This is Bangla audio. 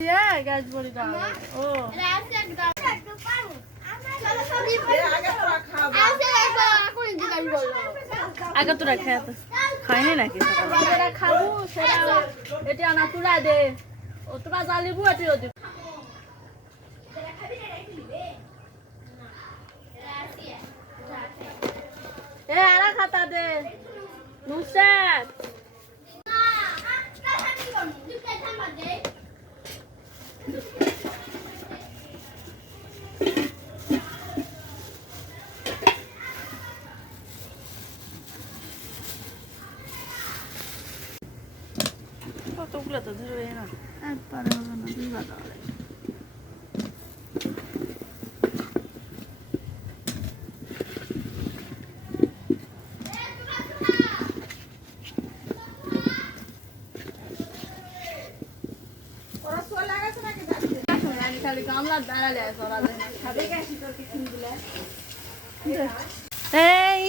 গ্যাস বড়ি দাও ও আগে তোরা খেয়ে খাইনি নাকি খাবো সেটা এটি আনা তুলা দে ও তোরা জ্বালিবো এটি ওদি এ আরা খাতা দে নুসরাত কতগুলো তো ধরবে না একবারে হবে না দুইবার দেওয়া লাগে এই